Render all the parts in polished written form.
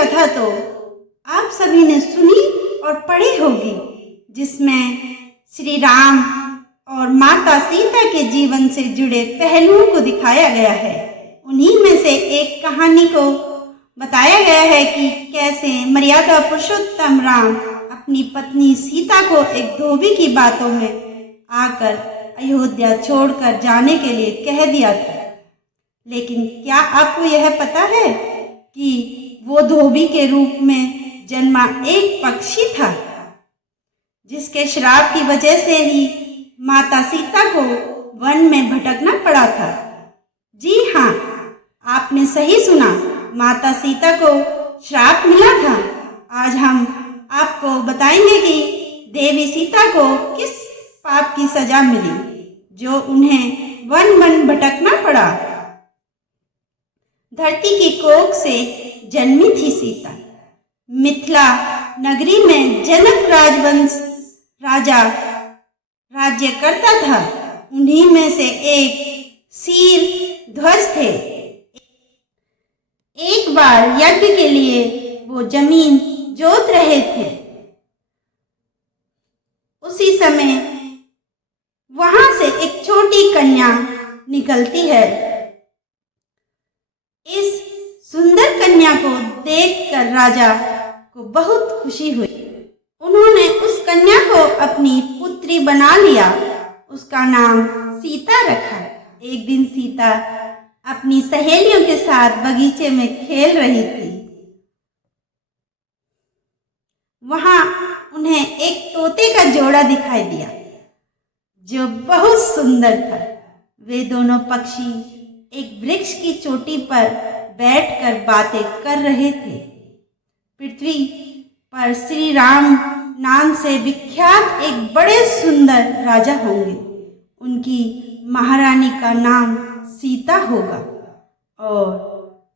कथा तो आप सभी ने सुनी और पढ़ी होगी, जिसमें श्री राम और माता सीता के जीवन से जुड़े पहलुओं को दिखाया गया है। उन्हीं में से एक कहानी को बताया गया है कि कैसे मर्यादा पुरुषोत्तम राम अपनी पत्नी सीता को एक धोबी की बातों में आकर अयोध्या छोड़कर जाने के लिए कह दिया था। लेकिन क्या आपको यह पता है कि वो धोबी के रूप में जन्मा एक पक्षी था, जिसके श्राप की वजह से ही माता सीता को वन में भटकना पड़ा था। जी हाँ, आपने सही सुना, माता सीता को श्राप मिला था। आज हम आपको बताएंगे कि देवी सीता को किस पाप की सजा मिली जो उन्हें वन वन भटकना पड़ा। धरती की कोख से जन्मी थी सीता। मिथिला नगरी में जनक राजवंश राजा राज्य करता था। उन्हीं में से एक शीर ध्वज थे। एक बार यज्ञ के लिए वो जमीन जोत रहे थे। उसी समय वहां से एक छोटी कन्या निकलती है। इस सुंदर कन्या को देखकर राजा को बहुत खुशी हुई। उन्होंने उस कन्या को अपनी पुत्री बना लिया। उसका नाम सीता रखा। एक दिन सीता अपनी सहेलियों के साथ बगीचे में खेल रही थी। वहां उन्हें एक तोते का जोड़ा दिखाई दिया जो बहुत सुंदर था। वे दोनों पक्षी एक वृक्ष की चोटी पर बैठकर बातें कर रहे थे। पृथ्वी पर श्री राम नाम से विख्यात एक बड़े सुंदर राजा होंगे। उनकी महारानी का नाम सीता होगा और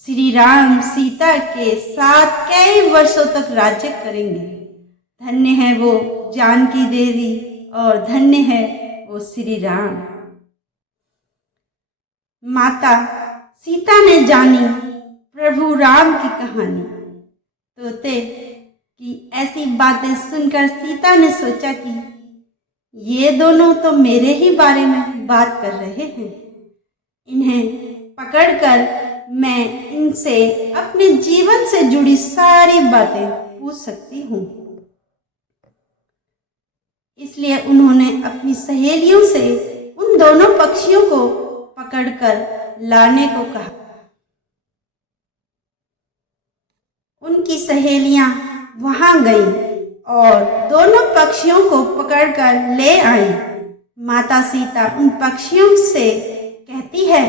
श्री राम सीता के साथ कई वर्षों तक राज्य करेंगे। धन्य है वो जानकी देवी और धन्य है वो श्री राम। माता सीता ने जानी प्रभु राम की कहानी। तोते की ऐसी बातें सुनकर सीता ने सोचा कि ये दोनों तो मेरे ही बारे में बात कर रहे हैं। इन्हें पकड़कर मैं इनसे अपने जीवन से जुड़ी सारी बातें पूछ सकती हूँ। इसलिए उन्होंने अपनी सहेलियों से उन दोनों पक्षियों को पकड़कर लाने को कहा। उनकी सहेलियां वहां गईं और दोनों पक्षियों को पकड़कर ले आईं। माता सीता उन पक्षियों से कहती है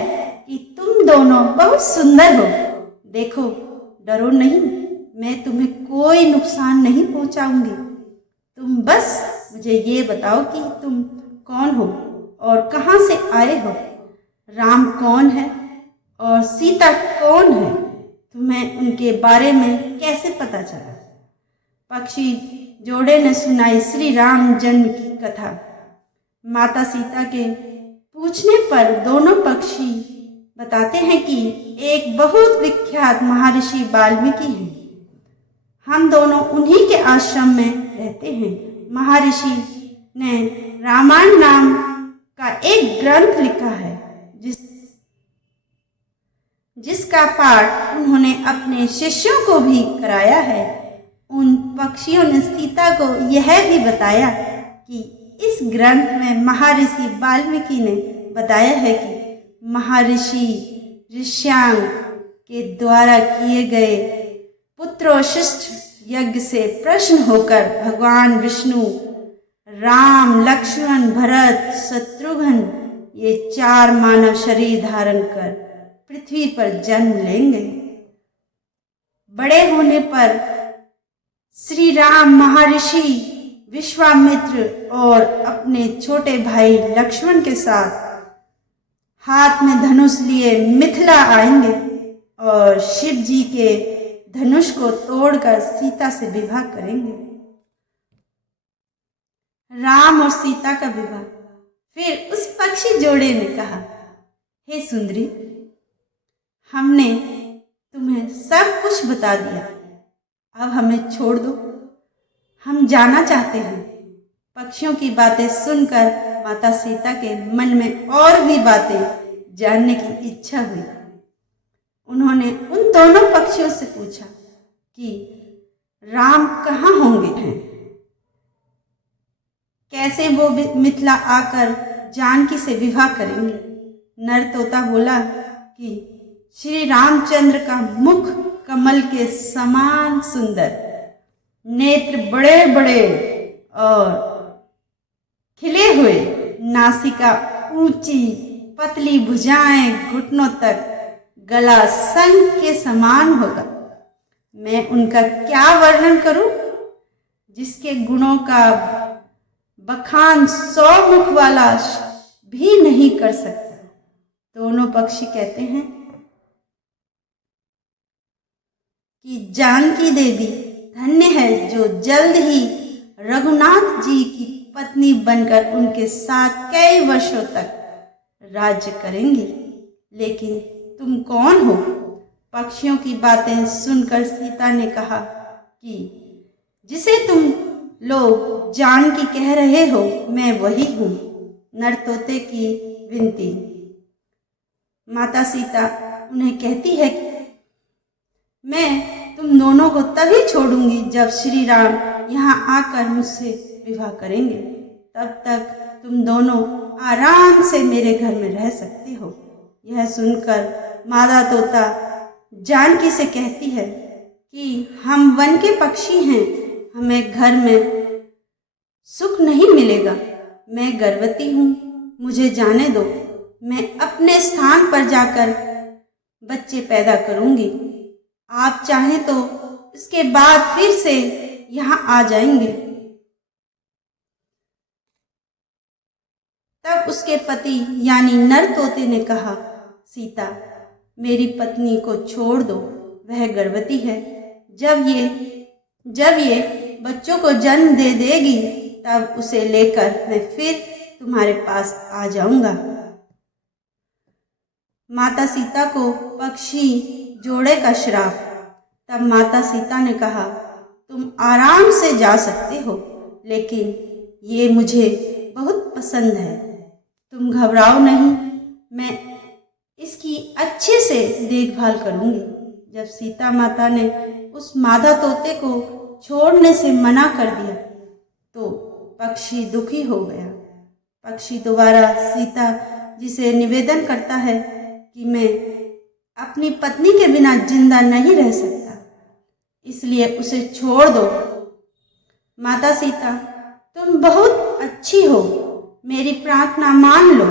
कि तुम दोनों बहुत सुंदर हो। देखो, डरो नहीं, मैं तुम्हें कोई नुकसान नहीं पहुंचाऊंगी। तुम बस मुझे ये बताओ कि तुम कौन हो और कहां से आए हो। राम कौन है और सीता कौन है, तुम्हें उनके बारे में कैसे पता चला। पक्षी जोड़े ने सुनाई श्री राम जन्म की कथा। माता सीता के पूछने पर दोनों पक्षी बताते हैं कि एक बहुत विख्यात महर्षि वाल्मीकि हैं। हम दोनों उन्हीं के आश्रम में रहते हैं। महर्षि ने रामायण नाम का एक ग्रंथ लिखा है जिसका पाठ उन्होंने अपने शिष्यों को भी कराया है। उन पक्षियों ने सीता को यह भी बताया कि इस ग्रंथ में महर्षि वाल्मीकि ने बताया है कि महर्षि ऋष्यांग के द्वारा किए गए पुत्रोशिष्ट यज्ञ से प्रसन्न होकर भगवान विष्णु राम, लक्ष्मण, भरत, शत्रुघ्न ये 4 मानव शरीर धारण कर पृथ्वी पर जन्म लेंगे। बड़े होने पर श्री राम महर्षि विश्वामित्र और अपने छोटे भाई लक्ष्मण के साथ हाथ में धनुष लिए मिथिला आएंगे और शिव जी के धनुष को तोड़कर सीता से विवाह करेंगे। राम और सीता का विवाह। फिर उस पक्षी जोड़े ने कहा, हे सुंदरी, हमने तुम्हें सब कुछ बता दिया। अब हमें छोड़ दो, हम जाना चाहते हैं। पक्षियों की बातें सुनकर माता सीता के मन में और भी बातें जानने की इच्छा हुई। उन्होंने उन दोनों पक्षियों से पूछा कि राम कहाँ होंगे हैं, कैसे वो मिथिला आकर जानकी से विवाह करेंगे। नर तोता बोला कि श्री रामचंद्र का मुख कमल के समान सुंदर, नेत्र बड़े बड़े और खिले हुए, नासिका ऊंची, पतली भुजाएं घुटनों तक, गला शंख के समान होगा। मैं उनका क्या वर्णन करूं, जिसके गुणों का बखान 100 मुख वाला भी नहीं कर सकता। दोनों पक्षी कहते हैं कि जानकी देवी धन्य है जो जल्द ही रघुनाथ जी की पत्नी बनकर उनके साथ कई वर्षों तक राज्य करेंगी। लेकिन तुम कौन हो? पक्षियों की बातें सुनकर सीता ने कहा कि जिसे तुम लोग जानकी कह रहे हो, मैं वही हूँ। नर तोते की विनती। माता सीता उन्हें कहती है कि मैं तुम दोनों को तभी छोड़ूंगी जब श्री राम यहाँ आकर मुझसे विवाह करेंगे। तब तक तुम दोनों आराम से मेरे घर में रह सकते हो। यह सुनकर मादा तोता जानकी से कहती है कि हम वन के पक्षी हैं, हमें घर में सुख नहीं मिलेगा। मैं गर्भवती हूँ, मुझे जाने दो। मैं अपने स्थान पर जाकर बच्चे पैदा करूंगी। आप चाहें तो इसके बाद फिर से यहाँ आ जाएंगे। तब उसके पति यानी नर तोते ने कहा, सीता मेरी पत्नी को छोड़ दो, वह गर्भवती है। जब ये बच्चों को जन्म दे देगी तब उसे लेकर मैं फिर तुम्हारे पास आ जाऊंगा। माता सीता को पक्षी जोड़े का श्राप। तब माता सीता ने कहा, तुम आराम से जा सकते हो, लेकिन ये मुझे बहुत पसंद है। तुम घबराओ नहीं, मैं इसकी अच्छे से देखभाल करूंगी। जब सीता माता ने उस मादा तोते को छोड़ने से मना कर दिया तो पक्षी दुखी हो गया। पक्षी दोबारा सीता जी से निवेदन करता है कि मैं अपनी पत्नी के बिना जिंदा नहीं रह सकता, इसलिए उसे छोड़ दो। माता सीता तुम बहुत अच्छी हो, मेरी प्रार्थना मान लो।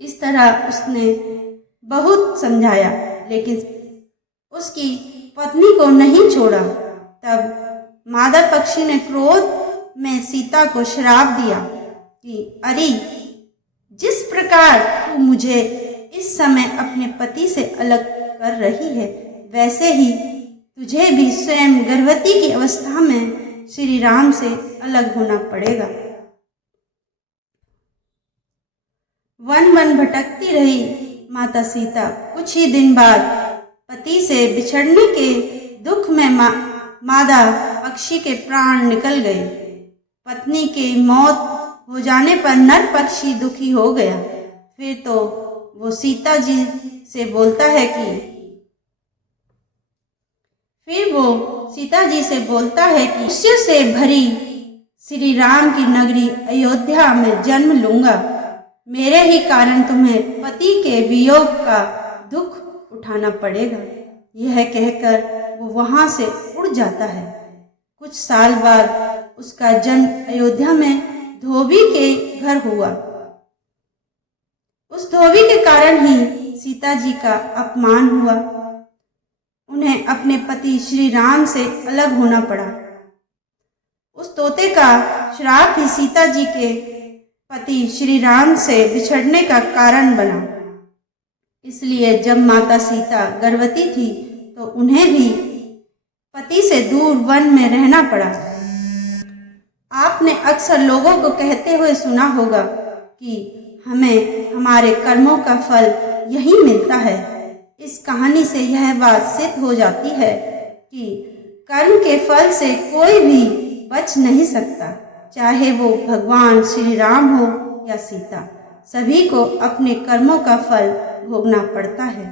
इस तरह उसने बहुत समझाया, लेकिन उसकी पत्नी को नहीं छोड़ा। तब मादा पक्षी ने क्रोध में सीता को श्राप दिया कि अरे, जिस प्रकार तू मुझे इस समय अपने पति से अलग कर रही है, वैसे ही तुझे भी स्वयं गर्भवती की अवस्था में श्री राम से अलग होना पड़ेगा। वन वन भटकती रही माता सीता। कुछ ही दिन बाद पति से बिछड़ने के दुख में मादा पक्षी के प्राण निकल गए। पत्नी की मौत हो जाने पर नर पक्षी दुखी हो गया। फिर तो वो सीता जी से बोलता है कि मनुष्य से भरी श्री राम की नगरी अयोध्या में जन्म लूंगा। मेरे ही कारण तुम्हें पति के वियोग का दुख उठाना पड़ेगा। यह कहकर वो वहां से उड़ जाता है। कुछ साल बाद उसका जन्म अयोध्या में धोबी के घर हुआ। उस धोबी के कारण ही सीता जी का अपमान हुआ। उन्हें अपने पति श्री राम से अलग होना पड़ा। उस तोते का श्राप ही सीता जी के पति श्री राम से बिछड़ने का कारण बना। इसलिए जब माता सीता गर्भवती थी तो उन्हें भी पति से दूर वन में रहना पड़ा। आपने अक्सर लोगों को कहते हुए सुना होगा कि हमें हमारे कर्मों का फल यही मिलता है। इस कहानी से यह बात सिद्ध हो जाती है कि कर्म के फल से कोई भी बच नहीं सकता, चाहे वो भगवान श्री राम हो या सीता। सभी को अपने कर्मों का फल भोगना पड़ता है।